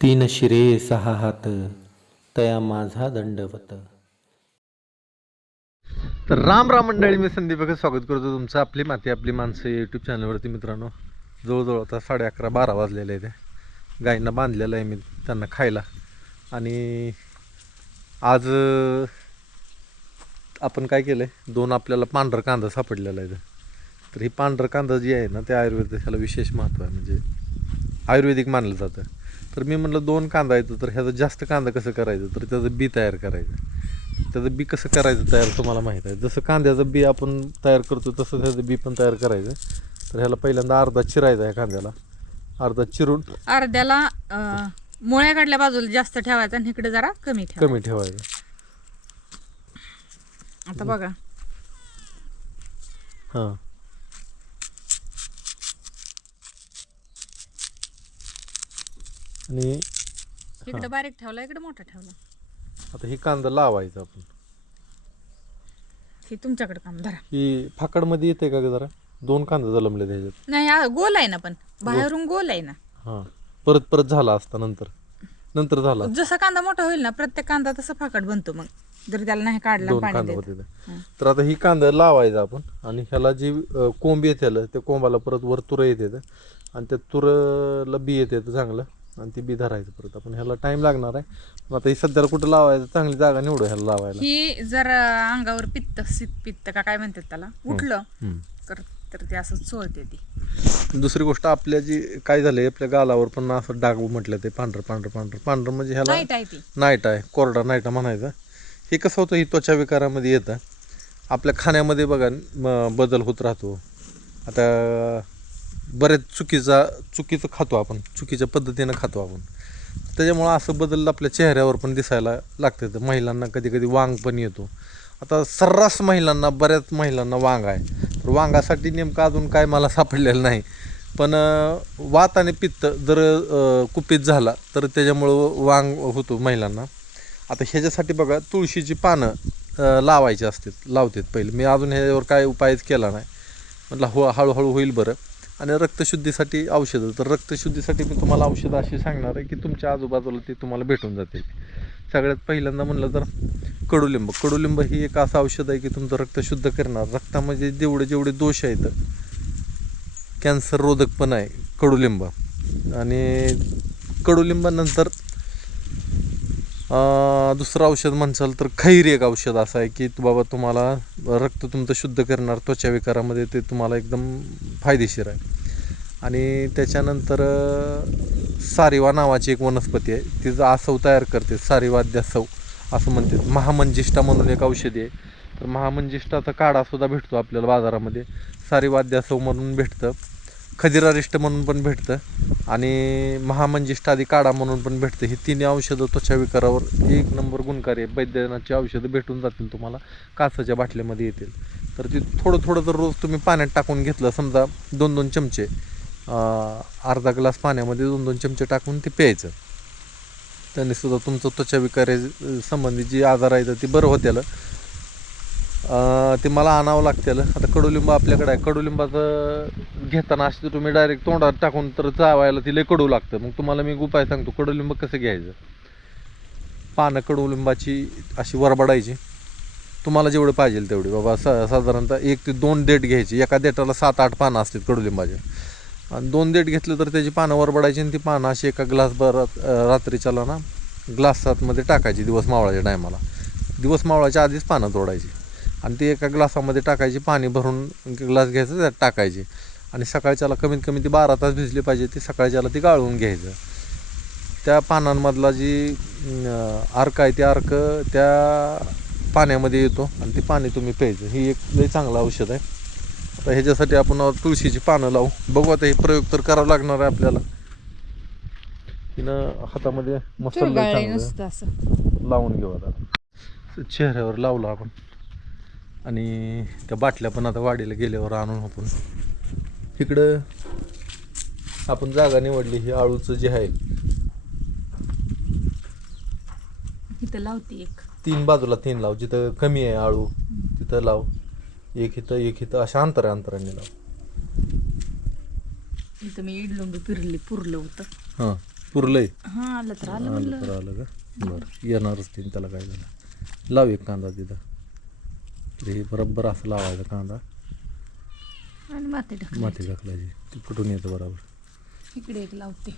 तीन शिरे सहा हात तया माझा दंडवत. तर राम राम मंडळी मी संदीप स्वागत करतो तुमचं आपली माती आपली माणसं यूट्यूब चॅनलवरती मित्रांनो. जवळजवळ आता साडे अकरा बारा वाजलेले आहे ते गायींना बांधलेलं आहे मी त्यांना खायला. आणि आज आपण काय केलं आहे दोन आपल्याला पांढरा कांदा सापडलेला आहे. तर ही पांढरा कांदा जी आहे ना त्या आयुर्वेदाला विशेष महत्त्व आहे. म्हणजे आयुर्वेदिक मानलं जातं. तर मी म्हटलं दोन कांदा येतो तर ह्याचं जास्त कांदा कसं करायचं? तर त्याचं बी तयार करायचं. त्याचं बी कसं करायचं तयार तुम्हाला माहीत आहे. जसं कांद्याचं बी आपण तयार करतो तसं त्याचं बी पण तयार करायचं. तर ह्याला पहिल्यांदा अर्धा चिरायचा आहे कांद्याला. अर्धा चिरून अर्ध्याला मुळ्या काढल्या बाजूला जास्त ठेवायचा आणि इकडे जरा कमी कमी ठेवायचं. आता बघा. हां. आणि इकडे बारीक ठेवला इकडे मोठा ठेवला. आता ही कांदा लावायचा आपण. हे तुमच्याकडे काम धरा. ही फाकडमध्ये येते का ग जरा? दोन कांदा जलमले त्याच्यात नाही हा गोल आहे ना पण. बाहेरून गोल आहे ना. हां. परत परत झाला असता नंतर. नंतर झाला. जसा कांदा मोठा होईल ना प्रत्येक कांदा तसा फाकट बनतो मग. जर त्याला नाही काढला दोन पाणी कांदा देत. होते ते. तर आता ही कांदा लावायचा आपण. आणि ह्याला जी अ, कोंब येते त्या कोंबाला परत वर तुरं येते आणि त्या तुरला बी येते चांगलं. आणि ती बी धरायचं परत. आपण ह्याला टाइम लागणार आहे. मग आता ही सध्याला कुठं लावायचं? चांगली जागा निवडू ह्याला लावायला. ही जर अंगावर पित्त शीत पित्त का काय म्हणतात त्याला? उठलं. तर तर ते असं चोळते ती. दुसरी गोष्ट आपल्या जी काय झालंय आपल्या गालावर पण असं डाग म्हटलं ते पांढरं पांढरं पांढरं. पांढरं म्हणजे ह्याला नाईट आहे ती. नाईट आहे. कोरडा नाईटा म्हणायचा. हे कसं होतं? ही त्वचा विकारामध्ये येतं. आपल्या खाण्यामध्ये बघा बदल होत राहतो. आता बऱ्याच चुकीचा चुकीचं खातो आपण. चुकीच्या पद्धतीनं खातो आपण. त्याच्यामुळं असं बदल आपल्या चेहऱ्यावर पण दिसायला लागतं तर महिलांना कधी कधी वांग पण येतो. आता सर्रास महिलांना बऱ्याच महिलांना वांग आहे. तर वांगासाठी नेमकं अजून काय मला सापडलेलं नाही. पण वात आणि पित्त जर कुपित झाला तर त्याच्यामुळं वांग होतो महिलांना. आता ह्याच्यासाठी बघा तुळशीची पानं लावायची असतात लावतात पहिले. मी अजून ह्याच्यावर काय उपायच केला नाही. म्हटलं हो हळूहळू होईल बरं. आणि रक्तशुद्धीसाठी औषधं. तर रक्तशुद्धीसाठी मी तुम्हाला औषधं अशी सांगणार आहे की तुमच्या आजूबाजूला ते तुम्हाला भेटून जातील. सगळ्यात पहिल्यांदा म्हणलं तर कडुलिंब. कडुलिंब ही एक असं औषध आहे की तुमचं रक्त शुद्ध करणार. रक्तामध्ये जेवढे जेवढे दोष आहेत कॅन्सर रोधक पण आहे कडुलिंब. आणि कडुलिंबानंतर दुसरं औषध म्हणसाल तर खैर एक औषध असं आहे की तू बाबा तुम्हाला रक्त तुमचं शुद्ध करणार त्वचा विकारामध्ये ते तुम्हाला एकदम फायदेशीर आहे. आणि त्याच्यानंतर सारिवा नावाची एक वनस्पती आहे. तिचं आसव तयार करते सारिवाद्यासव असं म्हणतात. महामंजिष्ठा म्हणून एक औषधी आहे. तर महामंजिष्ठाचा काढासुद्धा भेटतो आपल्याला बाजारामध्ये. सारिवाद्यासव म्हणून भेटतं. खदिरारिष्ट म्हणून पण भेटतं आणि महामंजिष्ठादी काढा म्हणून पण भेटतं. ही तिन्ही औषधं त्वचा विकारावर एक नंबर गुणकारी आहे बैद्यनाथची औषधं भेटून जातील तुम्हाला. काचाच्या बाटलीमध्ये येतील. तर ती थोडं थोडं जर रोज तुम्ही पाण्यात टाकून घेतलं. समजा दोन दोन चमचे अर्धा ग्लास पाण्यामध्ये दोन दोन चमचे टाकून ते प्यायचं. त्यांनी सुद्धा तुमचं त्वचा विकारे संबंधी जी आजार आहेत ते बरं होत्याला. ते मला आणावं लागतील. आता कडुलिंब आपल्याकडे आहे. कडुलिंबाचं घेताना अशी तुम्ही डायरेक्ट तोंडात टाकून तर चावायला तिला कडू लागतं. मग तुम्हाला मी उपाय सांगतो. कडुलिंब कसं घ्यायचं? पानं कडुलिंबाची अशी वरबडायची. तुम्हाला जेवढे पाहिजे तेवढी. बाबा सा साधारणतः एक ते दोन देठ घ्यायची. एका देठाला सात आठ पानं असतात कडुलिंबाचे. आणि दोन देठ घेतलं तर त्याची पानं वरबडायची आणि ती पानं अशी एका ग्लास भरात रात्रीच्याला ना ग्लासातमध्ये टाकायची दिवस मावळाच्या टायमाला. दिवस मावळाच्या आधीच पानं तोडायची. आणि ती एका ग्लासामध्ये टाकायची पाणी भरून ग्लास घ्यायचं त्यात टाकायची. आणि सकाळच्याला कमीत कमी ती बारा तास भिजली पाहिजे ती सकाळच्याला ती गाळून घ्यायचं. त्या पानांमधला जी अर्क आहे ते अर्क त्या पाण्यामध्ये येतो आणि ती पाणी तुम्ही प्यायचं. ही एक लई चांगलं औषध आहे. आता ह्याच्यासाठी आपण तुळशीची पानं लावू. बघू आता हे प्रयोग तर करावं लागणार आहे आपल्याला. तिनं हातामध्ये मस्त लावून घेऊ आता. चेहऱ्यावर लावलं आपण. आणि त्या बाटल्या पण आता वाडीला गेल्यावर आणून आपण. इकडं आपण जागा निवडली ही आळूचं जे आहे. इथं लावते एक. तीन बाजूला तीन लाव जिथं कमी आहे आळू तिथं लाव. एक इथं एक इथं अशा अंतरा अंतराने लाव. इथं मी इडलोंग पिरली पुरलं होतं. हां पुरलंय? हा आलं तर आलं आलं तर आलं का? बरं येणारच ते त्याला काय झालं? लाव एक कांदा तिथं. हे बरोबर असं लावायचा कांदा. आणि माती टाक माती टाकलायची ती फुटून येतं बरोबर. इकडे एक लावते.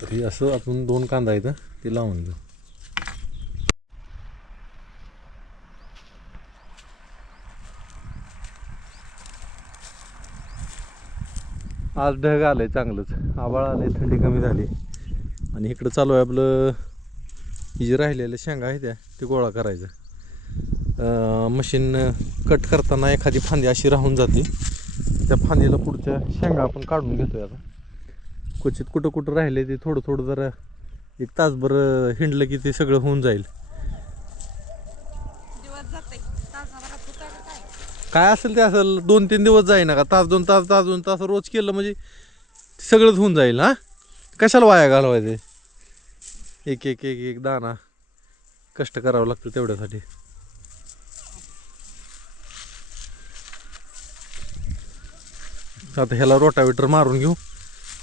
तर हे असं आपण दोन कांदा येतं ते लावून घेऊ आज ढग आलंय चांगलंच. आबाळ आलंय थंडी कमी झाली. आणि इकडं चालू आहे आपलं ही जे राहिलेल्या शेंगा आहे त्या ते गोळा करायचं. मशीन कट करताना एखादी फांदी अशी राहून जाते. त्या फांदीला पुढच्या शेंगा आपण काढून घेतोय आता. क्वचित कुठं कुठं राहिले ते थोडं थोडं जरा एक तासभर हिंडलं की ते सगळं होऊन जाईल. काय असेल ते असेल दोन तीन दिवस जाईना का? तास दोन तास तास दोन तास रोज केलं म्हणजे सगळंच होऊन जाईल हा? कशाला वाया घालवायचे? एक एक एक एक दाना. कष्ट करावं लागतं तेवढ्यासाठी. आता ह्याला रोटावेटर मारून घेऊ.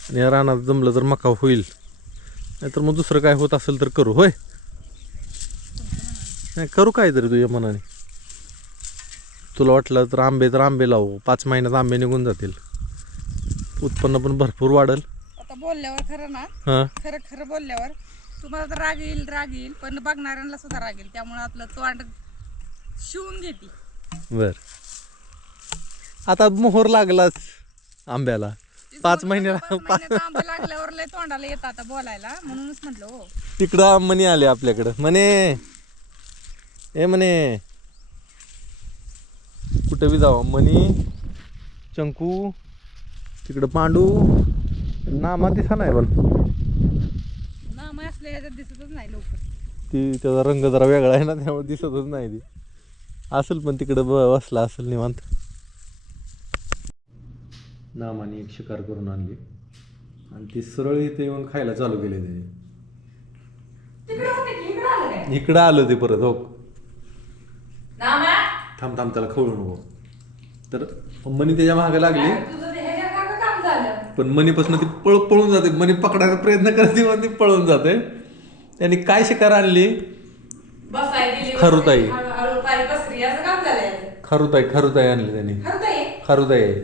आणि या रानात जमलं तर मका होईल. नाहीतर मग दुसरं काय होत असेल तर करू होय? नाही करू काय तरी तुझ्या मनाने. तुला वाटलं तर आंबे तर आंबे लावू. पाच महिन्यात आंबे निघून जातील. उत्पन्न पण भरपूर वाढेल. आता बोलल्यावर खरं ना हां? खरं खरं बोलल्यावर तुम्हाला तर राग येईल राग येईल पण बघणाऱ्यांना सुद्धा राग येईल. त्यामुळे आपलं तोंड शिवून घेते. बर. आता मोहर लागलाच. आंब्याला. पाच महिन्याला पाच महिन्यात आंबे लागल्यावर लय तोंडाला येतं आता बोलायला म्हणूनच म्हटलं हो. तिकडं मनी आले आपल्याकडं. म्हणे ए म्हणे कुठं बी जावं मनी चंकू तिकडं पांडू नामा दिसा नाही पण. दिसतच नाही लवकर. ती त्याचा रंग जरा वेगळा आहे ना त्यामुळे दिसतच नाही ती. असेल पण तिकडं ब बसला असेल निवांत. नामाने एक शिकार करून आणली. आणि ती सरळ इथे येऊन खायला चालू केले त्याने. इकडं आलं ते परत हो. थांब थांब त्याला खवळू नको. तर मनी त्याच्यामागे लागली. पण मनीपासून ती पळ पळून जाते. मनी पकडायचा प्रयत्न करते पण ती पळून जाते. त्यांनी काय शिकार आणली? खरुताई. खरुताई खरुताई आणली त्यांनी. खरुताई?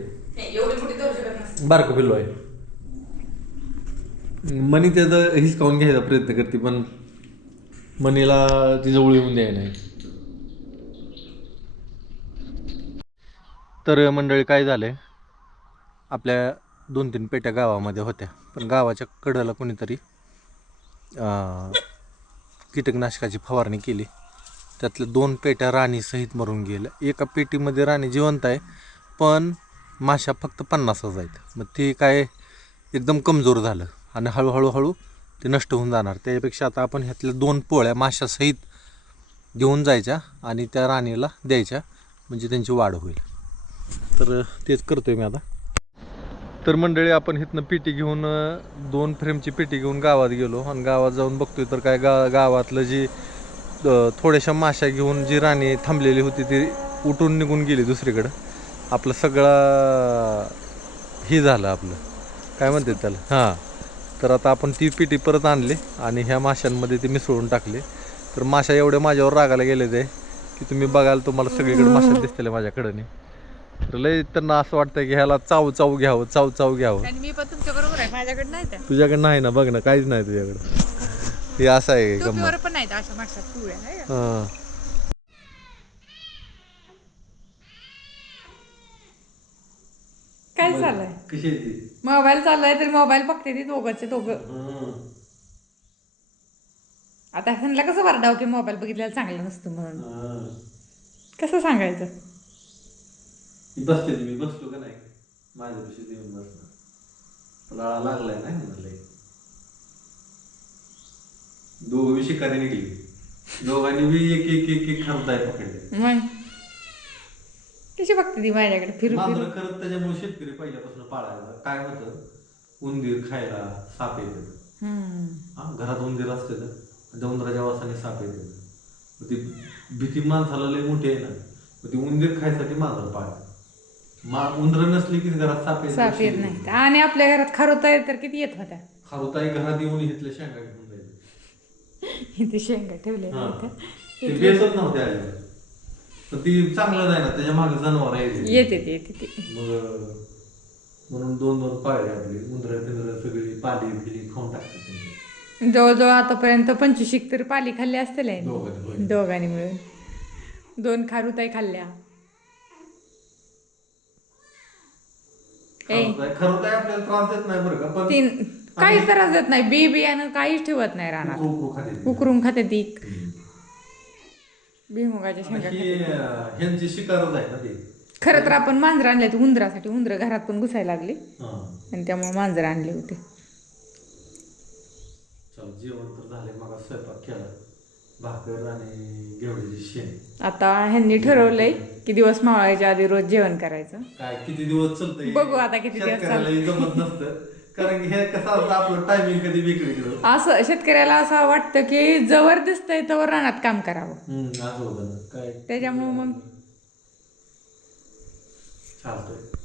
बारकं पिल्लो आहे. मनी त्याचं हिसकावून घ्यायचा प्रयत्न करते पण मनीला ती जवळ येऊन द्याय नाही. तर मंडळी काय झालंय? आपल्या दोन तीन पेट्या गावामध्ये होत्या पण गावाच्या कडेला कोणीतरी कीटकनाशकाची फवारणी केली. त्यातल्या दोन पेट्या राणीसहित मरून गेल्या. एका पेटीमध्ये राणी जिवंत आहे पण माशा फक्त पन्नासच आहेत. मग ते काय एकदम कमजोर झालं आणि हळूहळू हळू ते नष्ट होऊन जाणार. त्याच्यापेक्षा आता आपण ह्यातल्या दोन पोळ्या माशासहित घेऊन जायच्या आणि त्या राणीला द्यायच्या म्हणजे त्यांची वाढ होईल. तर तेच करतोय मी आता. तर मंडळी आपण इथनं पेटी घेऊन दोन फ्रेमची पेटी घेऊन गावात गेलो. आणि गावात जाऊन बघतोय तर काय गा गावातलं जी थोड्याशा माशा घेऊन जी राणी थांबलेली होती ती उठून निघून गेली दुसरीकडं. आपलं सगळं हे झालं आपलं. काय म्हणतात त्याला? हां. तर आता आपण ती पेटी परत आणली आणि ह्या माशांमध्ये ते मिसळून टाकले. तर माशा एवढ्या माझ्यावर रागाला गेले ते की तुम्ही बघाल तुम्हाला सगळीकडे माशा दिसतील माझ्याकडे. तर लय त्यांना असं वाटतं की ह्याला चाव चाव घ्यावं चाव चाव घ्यावं. मी पण तुमच्या बरोबर आहे माझ्याकडे नाही तुझ्याकडे नाही ना बघ ना काहीच नाही तुझ्याकडे. हे असं आहे गंमत. पण नाही? हां. काय चाललंय कशी आहे ती? मोबाईल चाललाय तर मोबाईल बघते ती दोघंचे दोघं. आता ह्यांना कसं वरडाव की मोबाईल बघितलेला चांगलं नसतं म्हणून? कसं सांगायचं? बसते मी बसलो का नाही? माझ्या दिवशी येऊन बसणार. लळा लागलाय नाही म्हणाले दोघं बी शिकारी निघली. दोघांनी बी एक एक एक एक खामताय पकडले. मग? कशी बघते ती माझ्याकडे. फिरू फिरू. मात्र करत त्याच्यामुळे शेतकरी पहिल्यापासून पाळायला काय होतं? उंदीर खायला साप येतात हम्म. हा घरात उंदीर असते तर त्या उंदराच्या वासाने साप येते. मग ती भीती माणसाला लई मोठी आहे ना. मग ती उंदीर खायसाठी मांजर पाळ मा उंदर नसली की घरात साप येत साप येत नाही. आणि आपल्या घरात खरोता तर किती येत होत्या? खारुताई घरात येऊन घेतल्या शेंगा घेऊन जाईल इथे शेंगा ठेवल्या हा. इथं. ते बेसत नव्हते आले पण ती चांगलं नाही ना त्याच्यामागे जनावर आहे येते ते येते ते मग म्हणून दोन दोन पाळले आपली उंदर पिंजर सगळी पाली फिली खाऊन त्यांची. जवळजवळ आतापर्यंत पंचवीस तरी पाली खाल्ली असतील आहे. दोघांनी, होय. दोघांनी मिळून दोन खारुताई खाल्ल्या ए खारुताई खारुताई आपल्याला त्रास देत नाही बरं का पण तीन काही त्रास देत नाही बी बियाणं काहीच ठेवत नाही रानात उकरू उकरू खाते ती. उकरून खाते ती. भुईमुगाच्या शेंगा ही खाते. ह्यांची शिकारच आहे ना ती? खरं तर आपण मांजर आणले उंदरासाठी. उंदर घरात पण घुसायला लागली. हा. आणि त्यामुळे मांजर आणले होते. चल जेवण तर झाले मग स्वयंपाक केला. भाकर आणि शेण आता ह्यांनी ठरवलंय की दिवस मावळायच्या आधी रोज जेवण करायचं. काय किती दिवस चालतंय? बघू आता किती दिवस शेतकऱ्यालाही जमत नसतं. कारण हे कसं असतं आपलं टायमिंग कधी वेगळीकडं असं शेतकऱ्याला असं वाटतं की जवळ दिसतंय तवर रानात काम करावं. हम्म, असं होतं ना. काय? त्याच्यामुळं मग चालतंय.